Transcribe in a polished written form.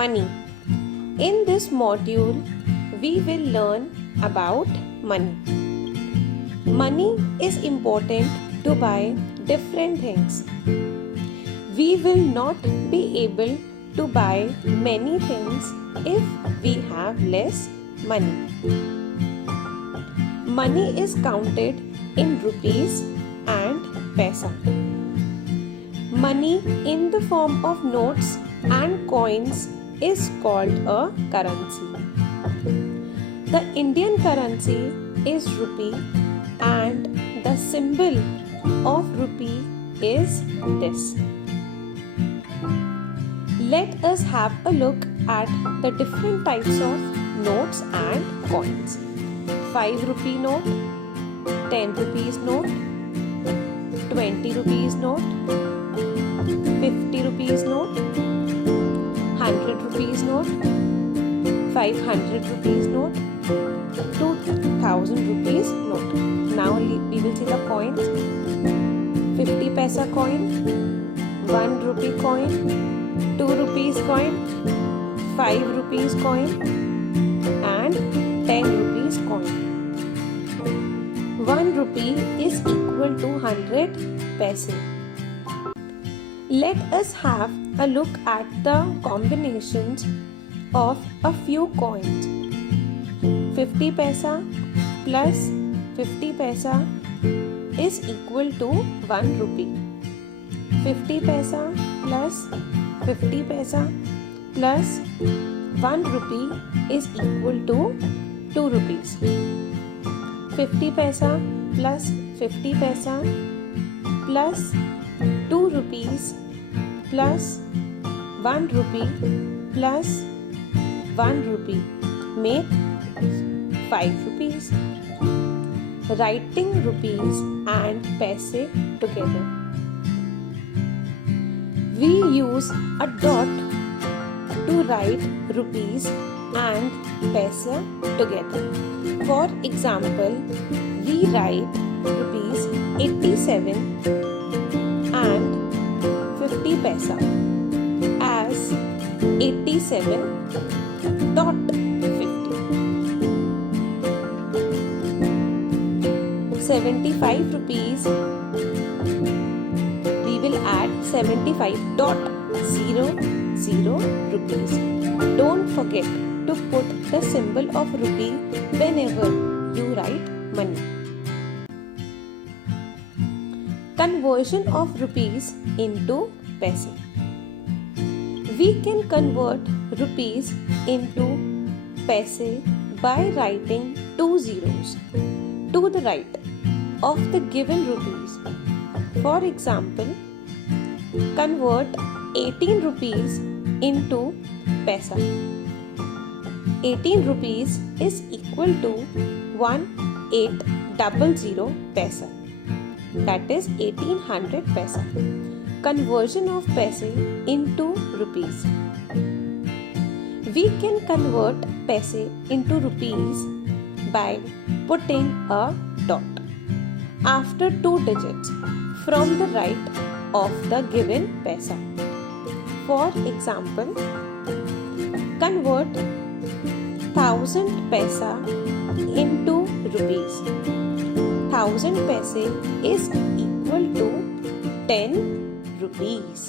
money. In this module, we will learn about money. Money is important to buy different things. We will not be able to buy many things if we have less money. Money is counted in rupees and paisa. Money in the form of notes and coins is called a currency. The Indian currency is rupee and the symbol of rupee is this. Let us have a look at the different types of notes and coins. 5 rupee note, 10 rupees note, 20 rupees note, 50 rupees note, 100 rupees note, 500 rupees note, 2000 rupees note. Now we will see the coins. 50 paisa coin, 1 rupee coin, 2 rupees coin, 5 rupees coin and 10 rupees coin. 1 rupee is equal to 100 paise. Let us have a look at the combinations of a few coins. 50 paisa plus 50 paisa is equal to 1 rupee. 50 paisa plus 50 paisa plus 1 rupee is equal to 2 rupees. 50 paisa plus 50 paisa plus 2 rupees plus 1 rupee plus 1 rupee make 5 rupees. Writing rupees and paise together. We use a dot to write rupees and paise together. For example, we write rupees 87 and 50 paisa as 87.50. 75 rupees, we will add 75.00 rupees. Don't forget to put the symbol of rupee whenever you write money. Conversion of rupees into paise. We can convert rupees into paise by writing 2 zeros to the right of the given rupees. For example, convert 18 rupees into paisa. 18 rupees is equal to 1800 paisa. That is 1800 paisa. Conversion of paise into rupees. We can convert paise into rupees by putting a dot after 2 digits from the right of the given paisa. For example, convert 1000 paisa into rupees. 1000 paise is equal to 10 rupees.